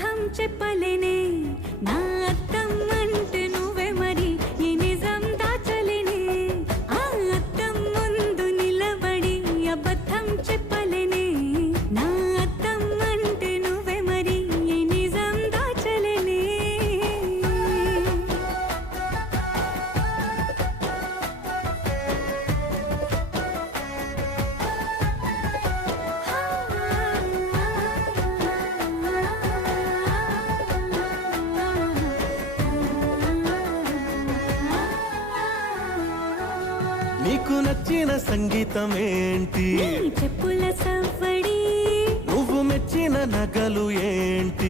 అబద్ధం చెప్పలేనే నా అద్దం అంటే నువ్వే మరి ఈ నిజం దాచలేనే ఆ అద్దం ముందు నిలబడి అబద్ధం చెప్పలేనే నా అద్దం అంటే నువ్వే మరి ఈ నిజం దాచలేనే నీకు నచ్చిన సంగీతం ఏంటి నీ చెప్పుల సవ్వడి నువ్వు మెచ్చిన నగలు ఏంటి